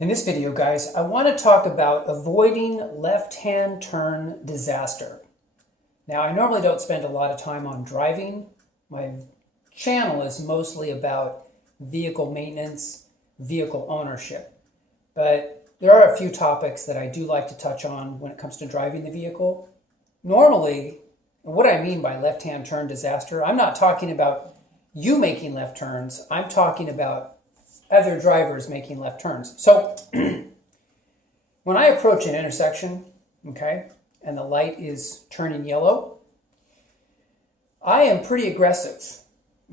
In this video, guys, I want to talk about avoiding left-hand turn disaster. Now, I normally don't spend a lot of time on driving. My channel is mostly about vehicle maintenance, vehicle ownership. But there are a few topics that I do like to touch on when it comes to driving the vehicle. Normally, what I mean by left-hand turn disaster, I'm not talking about you making left turns. I'm talking about other drivers making left turns. So when I approach an intersection, okay, and the light is turning yellow, I am pretty aggressive,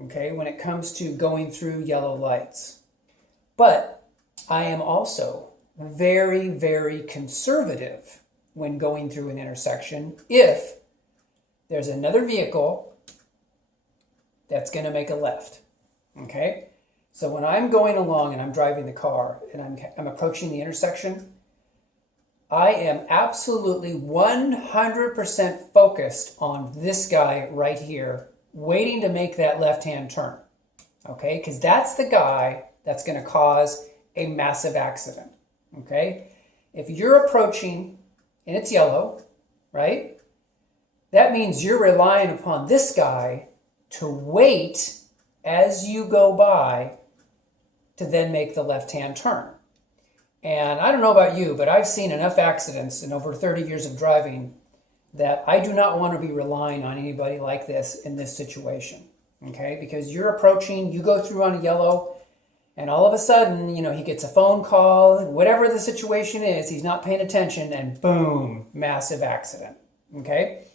okay, when it comes to going through yellow lights. But I am also very, very conservative when going through an intersection if there's another vehicle that's going to make a left, okay? So when I'm going along and I'm driving the car and I'm approaching the intersection, I am absolutely 100% focused on this guy right here, waiting to make that left-hand turn, okay? Because that's the guy that's going to cause a massive accident, okay? If you're approaching and it's yellow, right, that means you're relying upon this guy to wait as you go by to then make the left-hand turn. And I don't know about you, but I've seen enough accidents in over 30 years of driving that I do not want to be relying on anybody like this in this situation, okay? Because you're approaching, you go through on a yellow, and all of a sudden, you know, he gets a phone call, whatever the situation is, he's not paying attention, and boom, massive accident, okay?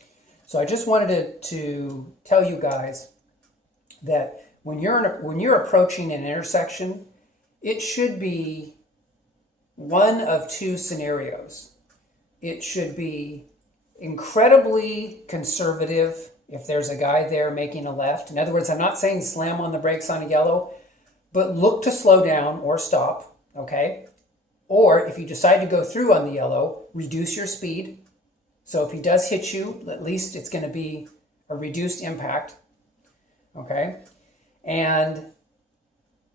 So I just wanted to tell you guys that when you're approaching an intersection, it should be one of two scenarios. It should be incredibly conservative if there's a guy there making a left. In other words, I'm not saying slam on the brakes on a yellow, but look to slow down or stop, okay? Or if you decide to go through on the yellow, reduce your speed. So if he does hit you, at least it's going to be a reduced impact, okay? And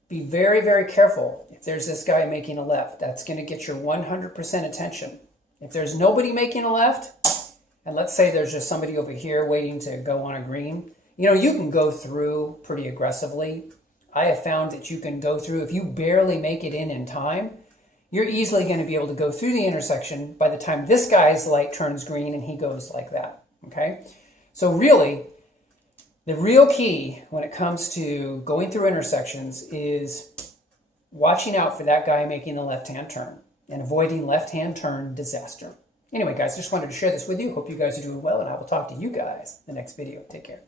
be very, very careful if there's this guy making a left. That's going to get your 100% attention. If there's nobody making a left, and let's say there's just somebody over here waiting to go on a green, you know, you can go through pretty aggressively. I have found that you can go through, if you barely make it in time, you're easily going to be able to go through the intersection by the time this guy's light turns green and he goes like that, okay? So really, the real key when it comes to going through intersections is watching out for that guy making a left-hand turn and avoiding left-hand turn disaster. Anyway, guys, just wanted to share this with you. Hope you guys are doing well, and I will talk to you guys in the next video. Take care.